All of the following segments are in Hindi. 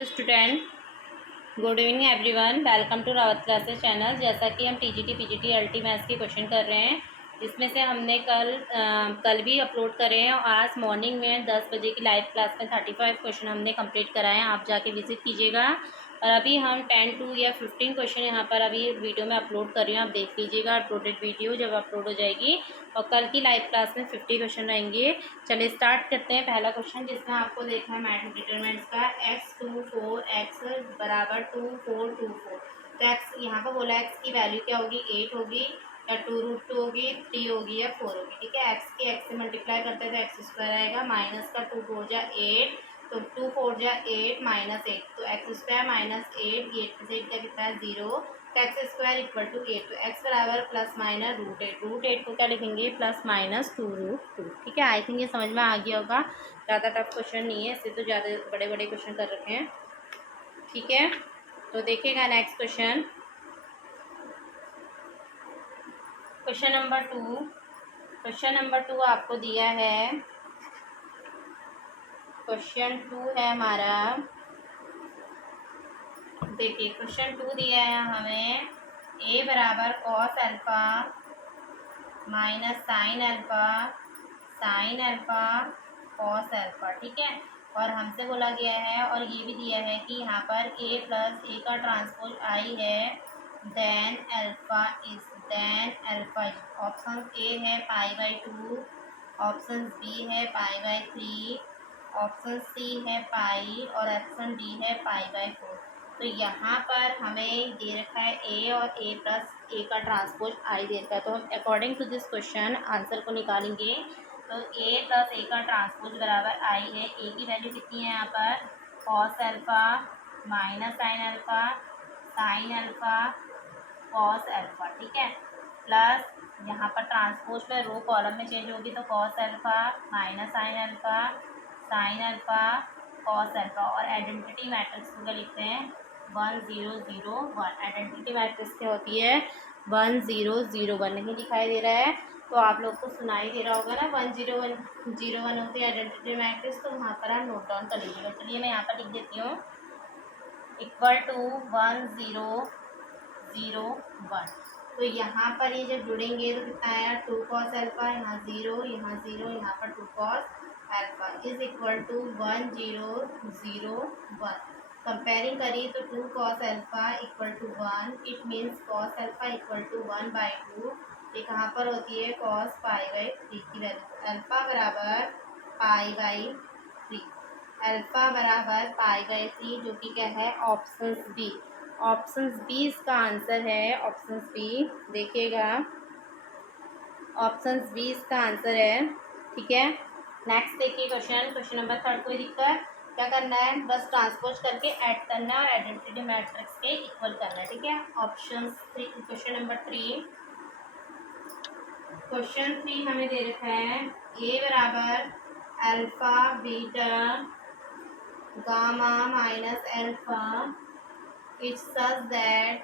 Student, good evening everyone. Welcome to Rawat classes channel. जैसा कि हम टीजीटी पीजीटी एलटी मैथ्स के क्वेश्चन कर रहे हैं, इसमें से हमने कल भी अपलोड करे हैं और आज मॉर्निंग में 10 बजे की लाइव क्लास में 35 क्वेश्चन हमने कंप्लीट कराए हैं। आप जाके विजिट कीजिएगा। और अभी हम 10 टू या 15 क्वेश्चन यहाँ पर अभी वीडियो में अपलोड कर रही हूँ, आप देख लीजिएगा अपलोडेड वीडियो जब अपलोड हो जाएगी। और कल की लाइव क्लास में 50 क्वेश्चन रहेंगे। चलिए स्टार्ट करते हैं। पहला क्वेश्चन जिसमें आपको देखना है मैथ डिटरमिनेंट्स का x24 x बराबर 2424। तो x यहाँ पर बोला x की वैल्यू क्या होगी, 8 होगी या 2√2 होगी, 3 होगी या 4 होगी। ठीक है, x की x से मल्टीप्लाई करते हैं तो एक्स स्क्वायर आएगा, माइनस का 2 4 जा 8, तो 2 4 जा 8 माइनस 8, तो एक्स स्क्वायर माइनस 8, 8 से 8 का कितना है 0, तो एक्स स्क्वायर इक्वल टू 8, तो एक्स बराबर प्लस माइनस √8 को क्या लिखेंगे प्लस माइनस 2√2। ठीक है, आई थिंक ये समझ में आ गया होगा। ज़्यादा टफ क्वेश्चन नहीं है, इससे तो ज़्यादा बड़े बड़े क्वेश्चन कर रखे हैं। ठीक है, तो देखिएगा next question, question number 2। Question number 2 आपको दिया है, क्वेश्चन 2 है हमारा। देखिए क्वेश्चन 2 दिया है हमें, a बराबर cos alpha minus sine alpha cos alpha. ठीक है, और हमसे बोला गया है और ये भी दिया है कि यहाँ पर a प्लस ए का ट्रांसपोज आई है, देन अल्फा इज ऑप्शन ए है π/2, ऑप्शन बी है π/3, ऑप्शन सी है पाई और ऑप्शन डी है π/4। तो यहाँ पर हमें दे रखा है ए और ए प्लस ए का ट्रांसपोज आई दे रखा है, तो हम according to this question answer को निकालेंगे। तो ए प्लस ए का ट्रांसपोज बराबर आई है, ए की वैल्यू कितनी है यहाँ पर cos alpha minus sine alpha cos alpha. ठीक है, प्लस यहाँ पर ट्रांसपोज में रो कॉलम में चेंज होगी, तो cos alpha minus sine alpha cos alpha. और आइडेंटिटी मैट्रिक्स को क्या लिखते हैं 1 0 0 1। आइडेंटिटी मैट्रिक्स क्या होती है 1 0 0 1। नहीं दिखाई दे रहा है तो आप लोग को सुनाई दे रहा होगा ना, 1 0 1 0 1 होती है आइडेंटिटी मैट्रिक्स, तो वहाँ पर आप नोट डाउन कर लीजिएगा। चलिए मैं यहाँ पर लिख देती हूँ, इक्वल टू 1 0 0 1। तो यहाँ पर ये जब जुड़ेंगे तो कितना आया 2 कॉस अल्फा, यहाँ 0 यहाँ पर 2 cos alpha is equal to 1 0 0 1। Comparing करिए तो 2 cos alpha equal to 1, it means cos alpha equal to 1/2। ये कहाँ पर होती है कॉस π/3 की वैल्यू, अल्फा बराबर π/3, अल्फा बराबर π/3, जो कि क्या है ऑप्शन बी। ऑप्शन बी इसका आंसर है, ऑप्शन बी देखिएगा, ऑप्शन बी इसका आंसर है। ठीक है, नेक्स्ट देखिए क्वेश्चन नंबर 3। कोई दिक्कत, क्या करना है बस ट्रांसपोज करके ऐड करना है और आइडेंटिटी मैट्रिक्स के इक्वल करना है। ठीक है, ऑप्शन 3, क्वेश्चन नंबर 3। क्वेश्चन 3 हमें दे रखा है ए बराबर alpha beta gamma minus alpha it's such that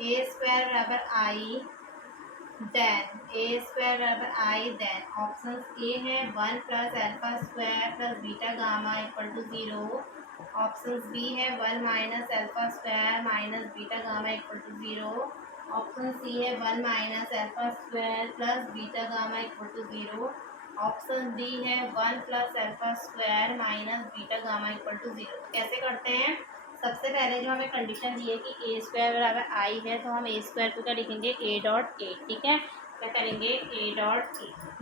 A square बराबर आई देन ऑप्शन ए है 1 plus alpha square plus beta gamma equal to 0, option B है 1 minus alpha square minus beta gamma equal to 0, option C है 1 minus alpha square plus beta gamma equal to 0, option D है 1 plus alpha square minus beta gamma equal to 0। कैसे करते हैं, सबसे पहले जो हमें कंडीशन दी है कि ए स्क्वायर बराबर आई है, तो हम ए स्क्वायर को क्या लिखेंगे a.a। ठीक है, क्या करेंगे a.a।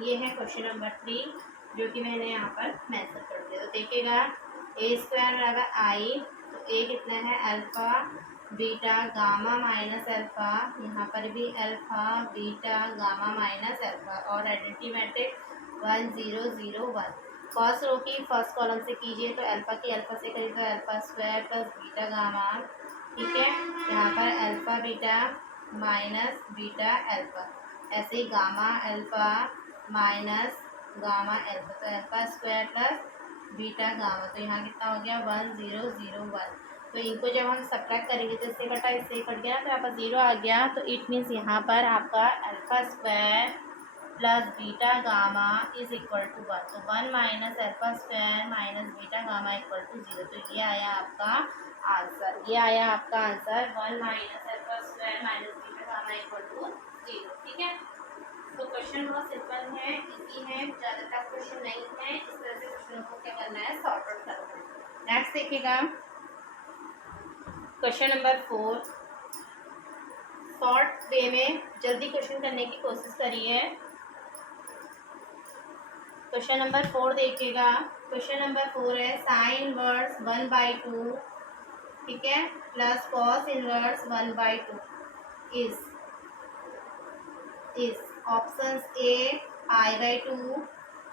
ये है क्वेश्चन नंबर 3 जो कि मैंने यहाँ पर मेंशन कर दिया। तो देखिएगा ए स्क्वायर बराबर आई, तो ए कितना है alpha beta gamma minus alpha, यहाँ पर भी alpha beta gamma minus alpha, और आइडेंटिटी मैट्रिक्स 1 0 0 1। फर्स्ट रो की फर्स्ट कॉलम से कीजिए तो अल्फा की अल्फा से करिए तो alpha square plus beta gamma. ठीक है, यहाँ पर alpha beta minus beta alpha, ऐसे ही gamma alpha minus gamma alpha, तो alpha square plus beta gamma, तो यहाँ कितना हो गया 1 0 0 1। तो इनको जब हम सब्ट्रैक्ट करेंगे तो इससे कटा इससे कट गया तो यहाँ पर 0 आ गया, तो इट मीन्स यहाँ पर आपका alpha square plus beta gamma is equal to 1। तो 1 minus alpha square minus beta gamma equal to 0। तो ये आया आपका आंसर, ये आया आपका answer 1 minus alpha square minus beta gamma equal to 0। ठीक है, तो क्वेश्चन बहुत सिंपल है, इजी है, ज़्यादा टफ क्वेश्चन नहीं है। इस तरह से क्वेश्चन को क्या करना है, सॉर्ट आउट करना है। नेक्स्ट देखिएगा क्वेश्चन नंबर 4। शॉर्ट वे में जल्दी क्वेश्चन करने की कोशिश करिए। क्वेश्चन नंबर 4 देखिएगा। क्वेश्चन नंबर 4 है साइन इनवर्स 1/2, ठीक है, plus cos inverse 1/2 is options A π/2,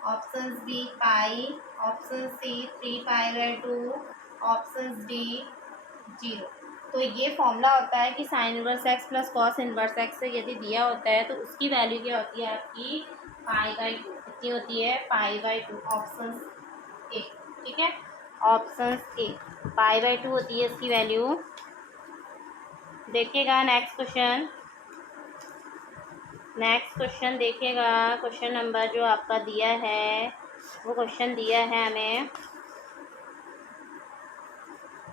options B pi, option C 3π/2, options D 0। तो ये फॉर्मूला होता है कि sine inverse X plus cos inverse X से यदि दिया होता है तो उसकी वैल्यू क्या होती है आपकी π/2। कितनी होती है π/2, ऑप्शन ए। ठीक है, ऑप्शन ए π/2 होती है इसकी वैल्यू। देखिएगा नेक्स्ट क्वेश्चन, नेक्स्ट क्वेश्चन देखिएगा। क्वेश्चन नंबर जो आपका दिया है वो क्वेश्चन दिया है हमें,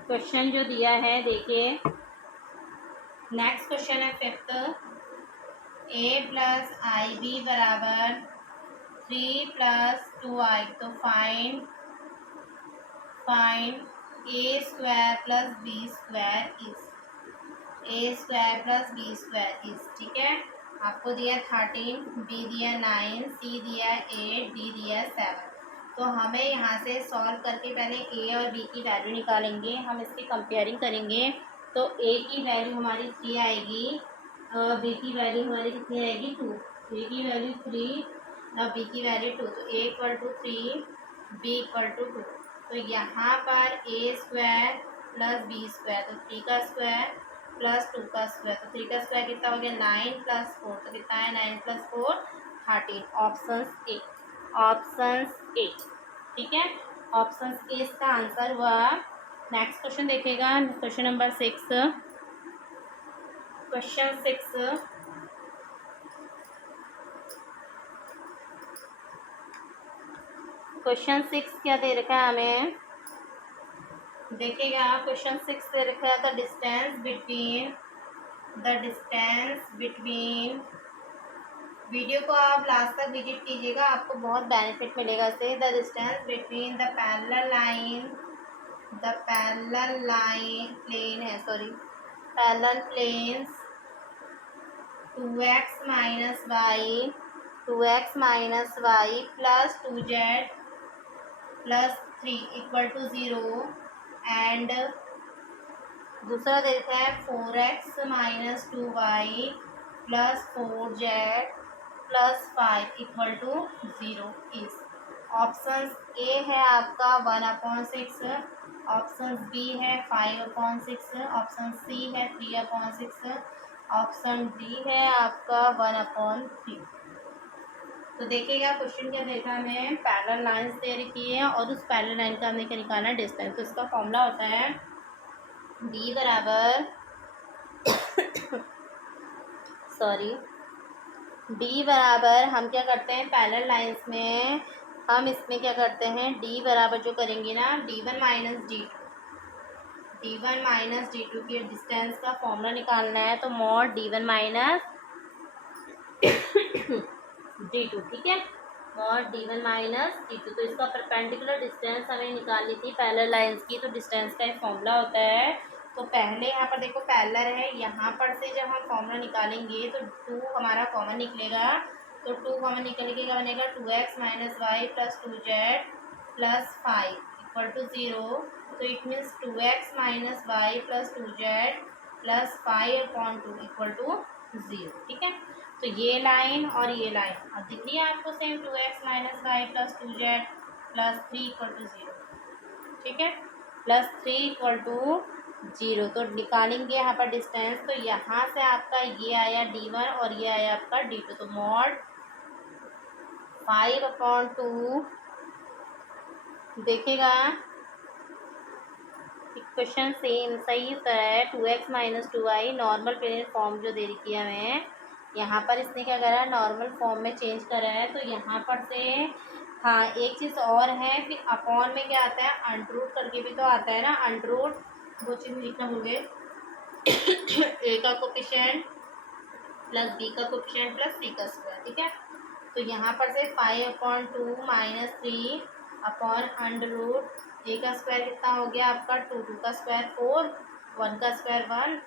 क्वेश्चन जो दिया है देखिए, नेक्स्ट क्वेश्चन है 5th। a plus I B बराबर 3 + 2i। तो find a square plus B square is, a square plus B square is. ठीक है, आपको दिया 13, बी दिया 9, सी दिया 8, डी दिया 7। तो हमें यहाँ से सॉल्व करके पहले ए और बी की वैल्यू निकालेंगे, हम इसकी कंपेयरिंग करेंगे। तो ए की वैल्यू हमारी 3 आएगी और बी की वैल्यू हमारी कितनी आएगी 2। ए की वैल्यू 3 और बी की वैल्यू 2। तो A equal to 3, B equal to 2। तो यहाँ पर A square plus B square, तो 3 का स्क्वायर प्लस 2 का स्क्वायर। तो 3 का स्क्वायर कितना हो गया 9 + 4। तो कितना है 9 + 4 13। Option A, option A. ठीक है, ऑप्शन ए इसका आंसर हुआ। नेक्स्ट क्वेश्चन देखेगा, क्वेश्चन नंबर 6। क्वेश्चन 6, क्वेश्चन 6 क्या दे रखा है हमें, देखिएगा। क्वेश्चन 6 दे रखा है द डिस्टेंस बिटवीन, वीडियो को आप लास्ट तक विजिट कीजिएगा, आपको बहुत बेनिफिट मिलेगा इससे। The distance between the parallel plane है, sorry, parallel planes 2x - y plus 2z plus 3 equal to 0 and दूसरा देखता है 4x - 2y plus 4z plus 5 equal to 0 is. Option ए है आपका 1/6, ऑप्शन बी है 5/6, ऑप्शन सी है 3/6, ऑप्शन डी है आपका 1/3। तो देखिएगा क्वेश्चन क्या देखा हमें, पैरेलल लाइंस दे रखी है और उस पैरेलल लाइन का हमें क्या निकालना है, डिस्टेंस। तो इसका फॉर्मूला होता है डी बराबर डी बराबर, हम क्या करते हैं पैरेलल लाइंस में, हम इसमें क्या करते हैं डी बराबर जो करेंगे ना d1 - d2 की डिस्टेंस का फॉर्मूला निकालना है। तो मॉड d1 - d2, ठीक है, मॉड d1 - d2। तो इसका परपेंडिकुलर डिस्टेंस हमें निकालनी थी पैरेलल लाइंस की, तो डिस्टेंस का एक फॉर्मूला होता है। तो पहले यहाँ पर देखो पैरेलल है, यहाँ पर से जब हम फॉर्मूला निकालेंगे तो 2 हमारा कॉमन निकलेगा। तो 2 कॉमन निकल के क्या बनेगा 2x - y plus 2z plus 5 equal to 0। तो it means 2x - y plus 2z plus 5/2 equal to 0। ठीक है, तो ये लाइन और ये लाइन अब दिख रही है आपको same, 2x - y plus 2z plus 3 equal to 0। ठीक है, प्लस 3 इक्वल टू 0। तो निकालेंगे यहाँ पर डिस्टेंस। तो यहाँ से आपका ये आया d1 और ये आया आपका d2। तो मॉड 5/2 देखेगा, क्वेश्चन सेम सही उत्तर है 2x - 2y, normal plane form जो दे रखी है हमें यहाँ पर इसने क्या करा है, नॉर्मल फॉर्म में चेंज करा है। तो यहाँ पर से हाँ एक चीज़ और है, फिर अपॉन में क्या आता है, अंडरूट करके भी तो आता है ना, अंडरूट, वो चीज़ लिखना भूल गए। ए का कोफिशिएंट प्लस बी का कोफिशिएंट प्लस सी का स्क्वायर, ठीक है। तो यहाँ पर से 5/2 माइनस 3 अपॉन अंडरूट ए का स्क्वायर कितना हो गया आपका 2, 2 का स्क्वायर 4, 1 का स्क्वायर 1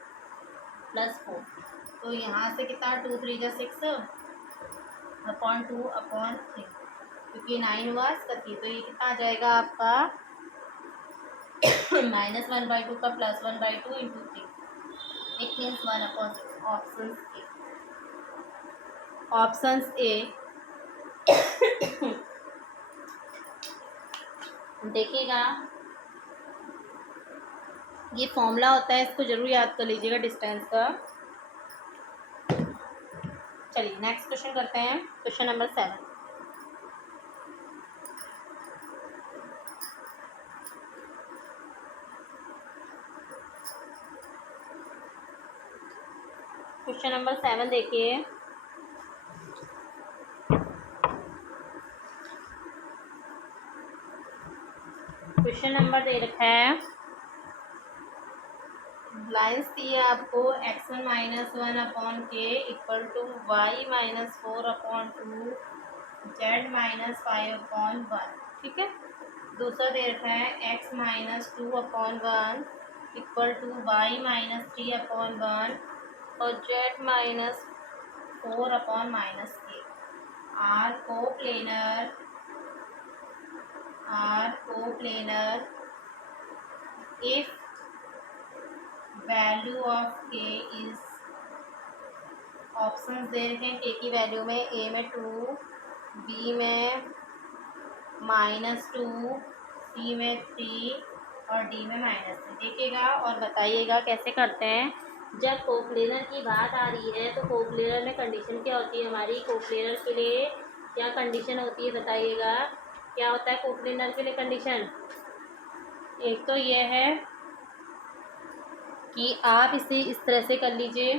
प्लस 4। तो यहाँ से कितना 2 3 जा 6 अपॉन 2 अपॉन 3, क्योंकि 9 हुआ इसका 3, तो ये कितना आ जाएगा आपका -1/2 का +1/2 into 3, it means 1/6। Options A देखिएगा, ये फॉर्मूला होता है, इसको जरूर याद कर लीजिएगा डिस्टेंस का। चलिए नेक्स्ट क्वेश्चन करते हैं, क्वेश्चन नंबर 7। क्वेश्चन नंबर 7 देखिए, क्वेश्चन नंबर दे रखा है, लाइन्स दी है आपको x1 - 1 upon K equal to y - 4 upon 2 z - 5 upon 1, ठीक है। दूसरा दे रखा है x - 2 upon 1 equal to y - 3 upon 1 और z - 4 upon -k are coplanar if value of k is, options दे रखे हैं, k की वैल्यू में a में 2, b में -2, c में 3 और d में -3। देखिएगा और बताइएगा कैसे करते हैं। जब कोप्लेनर की बात आ रही है तो कोप्लेनर में कंडीशन क्या होती है हमारी, कोप्लेनर के लिए क्या कंडीशन होती है बताइएगा, क्या होता है कोप्लेनर के लिए कंडीशन। एक तो ये है कि आप इसे इस तरह से कर लीजिए,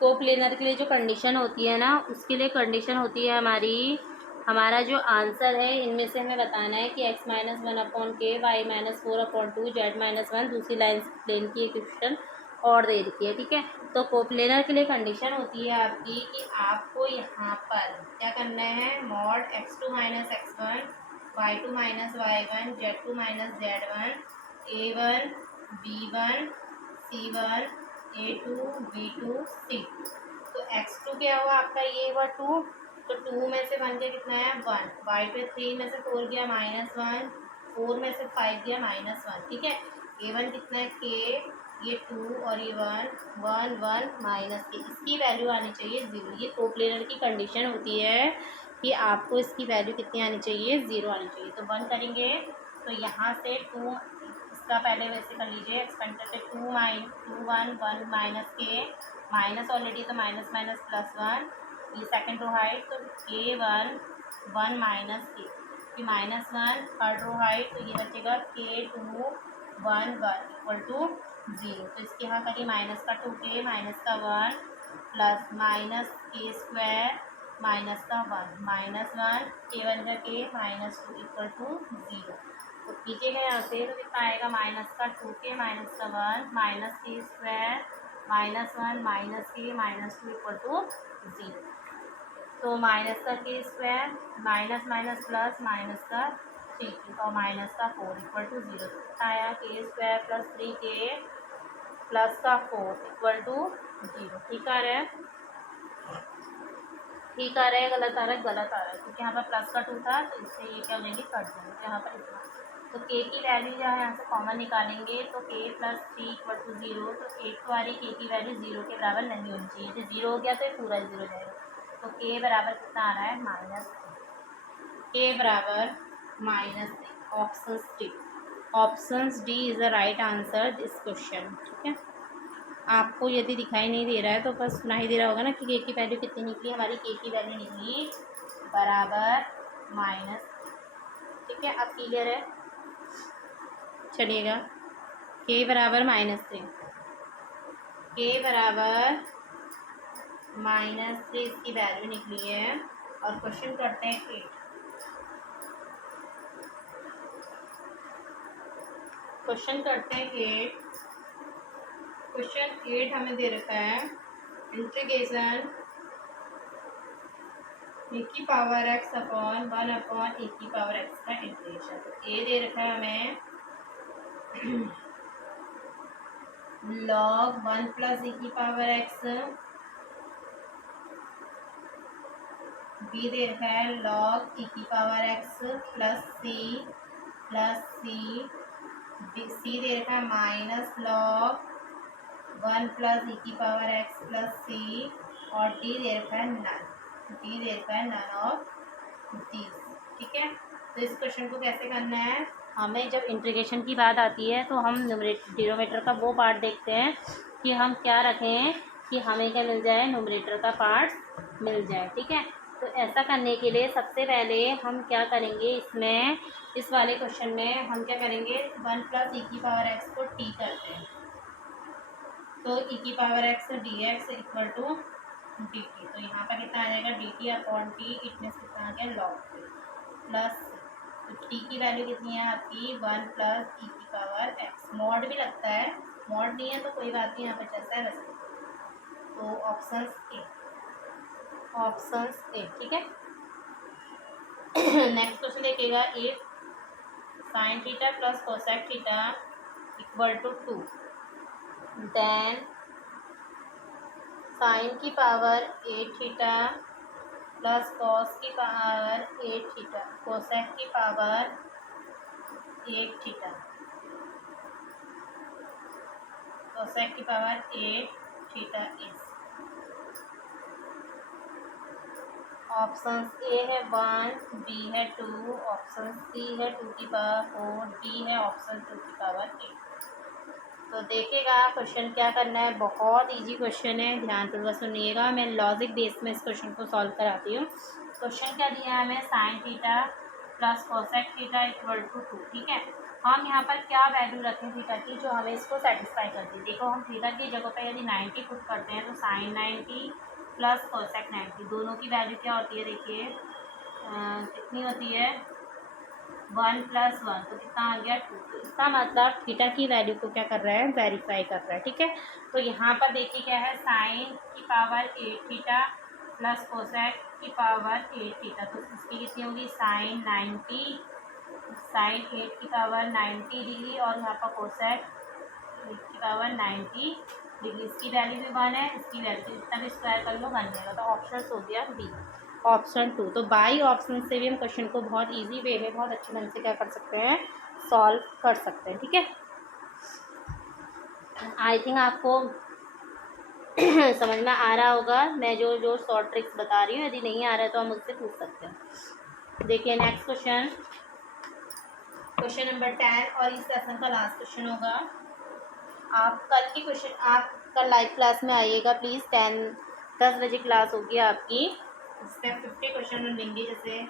कोप्लेनर के लिए जो कंडीशन होती है ना, उसके लिए कंडीशन होती है हमारा जो आंसर है इनमें से हमें बताना है कि x - 1 अपॉन के, y - 4 अपॉन 2, z - 1, दूसरी लाइन प्लेन की इक्वेशन और दे रखी है, ठीक है। तो कोप्लेनर के लिए कंडीशन होती है आपकी कि आपको यहाँ पर क्या करना है, mod x2 - x1 y2 - y1 z2 - z1 a1 b1 c1 a2 b2 c। तो x2 क्या हुआ आपका, ये हुआ 2, तो 2 में से 1 गया कितना है 1, y पे 3 में से 4 गया -1, 4 में से 5 गया -1, ठीक है। a1 कितना है k, ये 2 और ये 1 1 1 -k, इसकी वैल्यू आनी चाहिए 0। ये कोप्लेनर की कंडीशन होती है कि आपको इसकी वैल्यू कितनी आनी चाहिए, 0 आनी चाहिए। तो 1 करेंगे तो यहाँ से 2, इसका पहले वैसे कर लीजिए, एक्सपेंड करके 2 1 1 -k, माइनस ऑलरेडी तो माइनस माइनस +1, ये सेकंड रो हाइट, तो k1 1 -k, फिर -1 थर्ड रो हाइट, तो ये बचेगा k2 1 1 इक्वल टू 0। तो इसके यहाँ करिए माइनस का 2k माइनस का 1 प्लस -k स्क्वायर माइनस का 1 -1 k1 का k -2 इक्वल टू 0। तो कीजिएगा यहाँ से, तो कितना आएगा -2k माइनस का 1 -k square -1 -k -2 equal to 0। तो माइनस का k square minus minus plus minus का 3k और माइनस का 4 इक्वल टू 0। कितना आया, k square plus 3k plus का 4 इक्वल टू 0। ठीक आ रहा है, ठीक आ रहा है, गलत आ रहा है, गलत आ रहा है, क्योंकि यहाँ पर प्लस का 2 था, तो इससे ये क्या हो जाएंगे, कट जाएंगे। तो यहाँ पर इतना, तो k की वैल्यू जो है यहाँ से कॉमन निकालेंगे, तो k + 3 इक्वल टू 0। तो एक तो आ रही k की वैल्यू 0 के बराबर नहीं होनी चाहिए, तो 0 हो गया तो ये पूरा 0 हो जाएगा। तो k बराबर कितना आ रहा है, k बराबर -3। Option D is the right answer this question, ठीक है। आपको यदि दिखाई नहीं दे रहा है तो बस सुना ही दे रहा होगा ना कि k की वैल्यू कितनी निकली, हमारी k की वैल्यू निकली बराबर -, ठीक है। अब क्लियर है, चलिएगा, k बराबर -3, k बराबर -3 इसकी वैल्यू निकली है। और क्वेश्चन करते हैं 8। क्वेश्चन करते हैं 8। क्वेश्चन 8 हमें दे रखा है इंटीग्रेशन e की power x upon 1 upon e की पावर x का इंटीग्रेशन। तो ए दे रखा है हमें log 1 प्लस e की पावर x, बी दे रखा है log e की पावर x प्लस सी, सी दे रखा है माइनस log 1 प्लस e की पावर x प्लस सी, और डी दे रखा है नन। डी दे रखा है नन ऑफ दीज। ठीक है, तो इस क्वेश्चन को कैसे करना है, हमें जब इंटीग्रेशन की बात आती है तो हम डिनोमिनेटर का वो पार्ट देखते हैं कि हम क्या रखें कि हमें क्या मिल जाए, न्यूमरेटर का पार्ट मिल जाए। ठीक है, तो ऐसा करने के लिए सबसे पहले हम क्या करेंगे, इसमें इस वाले क्वेश्चन में हम क्या करेंगे, 1 प्लस ई की पावर एक्स को टी करते हैं। तो ई की power X D X equal to D T. तो यहाँ पर कितना आ जाएगा, D T upon T, it means कितना आ गया लॉग टी प्लस, तो टी की वैल्यू कितनी है आपकी 1 प्लस ई की पावर एक्स। मॉड भी लगता है, मॉड नहीं है तो कोई बात नहीं, यहाँ पर चलता है वैसे। तो ऑप्शन ए। ठीक है, नेक्स्ट क्वेश्चन देखिएगा, if sine theta plus cosec theta equal to 2, then sine की पावर 8 थीटा प्लस कॉस की पावर 8 थीटा, कोसेक की पावर 8 थीटा, कोसेक की पावर 8 थीटा इज। ऑप्शन ए है 1, बी है 2, ऑप्शन सी है 2 की पावर 4, डी है ऑप्शन 2 की पावर 8। तो देखिएगा क्वेश्चन क्या करना है, बहुत इजी क्वेश्चन है, ध्यानपूर्वक सुनिएगा। मैं लॉजिक बेस में इस क्वेश्चन को सॉल्व कराती हूँ। क्वेश्चन क्या दिया है हमें, sine theta plus cosec theta equal to 2। ठीक है, हम यहाँ पर क्या वैल्यू रखें थीटा की जो हमें इसको सेटिस्फाई करती है। देखो हम थीटा की जगह पर यदि 90 पुट करते हैं तो साइन 90 प्लस कोसेक 90, दोनों की वैल्यू क्या होती है, देखिए कितनी होती है 1 प्लस 1, तो कितना आ गया 2। तो इसका मतलब थीटा की वैल्यू को क्या कर रहा है, वेरीफाई कर रहा है। ठीक है, तो यहाँ पर देखिए क्या है, साइन की पावर 8 थीटा प्लस कोसेक की पावर 8 थीटा, तो इसकी कितनी होगी साइन 90, साइन 8 की पावर 90 डिग्री, और यहाँ पर कोसेक 8 की पावर 90 डिग्री। इसकी वैल्यू भी 1 है, इसकी वैल्यू जितना भी स्क्वायर कर लो 1 रहेगा। तो ऑप्शन हो गया बी, ऑप्शन 2। तो बाई ऑप्शन से भी हम क्वेश्चन को बहुत इजी वे में बहुत अच्छे ढंग से क्या कर सकते हैं, सॉल्व कर सकते हैं। ठीक है, आई थिंक आपको समझ में आ रहा होगा मैं जो शॉर्ट ट्रिक्स बता रही हूँ। यदि नहीं आ रहा है तो हम मुझसे पूछ सकते हैं। देखिए नेक्स्ट क्वेश्चन, क्वेश्चन नंबर 10, और इस लेसन का लास्ट क्वेश्चन होगा। आप कल की क्वेश्चन, आप कल लाइव क्लास में आइएगा प्लीज़, 10 बजे क्लास होगी आपकी। इसमें 50 क्वेश्चन लेंगे, जैसे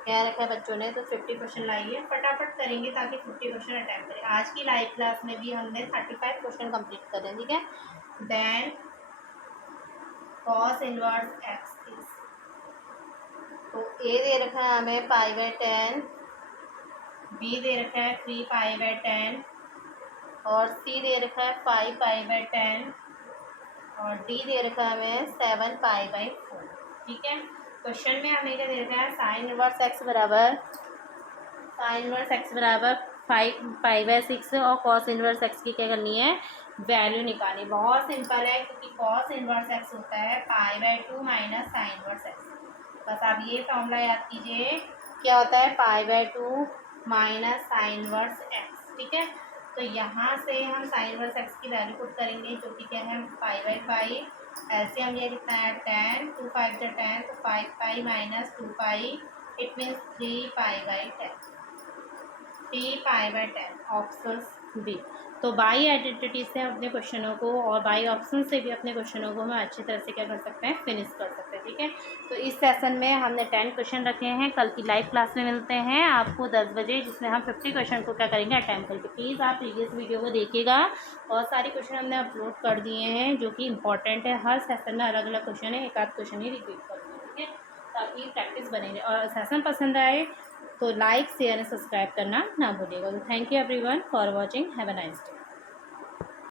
कह रखा है बच्चों ने, तो 50 क्वेश्चन लाइए, फटाफट करेंगे ताकि 50 क्वेश्चन अटैम्प्ट करें। आज की लाइव क्लास में भी हमने 35 क्वेश्चन कंप्लीट करें। ठीक है, then cos inverse X is, तो ए दे रखा है हमें π/10, बी दे रखा है 3π/10, और सी दे रखा है 5π/10, और डी दे रखा है हमें 7π/4। ठीक है, क्वेश्चन में हमें क्या दे रखा है, साइन इनवर्स एक्स बराबर 5π/6, और कॉस इनवर्स एक्स की क्या करनी है, वैल्यू निकालनी। बहुत सिंपल है, क्योंकि कॉस इनवर्स एक्स होता है π/2 माइनस साइन इनवर्स एक्स। बस आप ये फॉर्मूला याद कीजिए, क्या होता है π/2 माइनस साइन इनवर्स एक्स। ठीक है, तो यहाँ से हम साइन इनवर्स एक्स की वैल्यू पुट करेंगे, जो कि क्या है π/5। ऐसे हम ये कितना है 10, 2 5 10, तो 5π minus 2π, it means 3π/10, 3π/10, option B. तो बाई आइडेंटिटी से अपने क्वेश्चनों को और बाई ऑप्शन से भी अपने क्वेश्चनों को हम अच्छी तरह से क्या कर सकते हैं, फिनिश कर सकते हैं। ठीक है, तो इस सेशन में हमने 10 क्वेश्चन रखे हैं। कल की लाइव क्लास में मिलते हैं आपको 10 बजे, जिसमें हम 50 क्वेश्चन को क्या करेंगे, अटैम्प्ट करके। प्लीज़ आप प्रीवियस वीडियो को देखिएगा, और सारे क्वेश्चन हमने अपलोड कर दिए हैं जो कि इंपॉर्टेंट है। हर सेशन में अलग अलग क्वेश्चन है, एक आध क्वेश्चन ही रिपीट करते हैं। ठीक है, ताकि प्रैक्टिस बनेगी। और सेशन पसंद आए तो लाइक शेयर एंड सब्सक्राइब करना ना भूलिएगा। तो thank you everyone for watching. Have a nice day.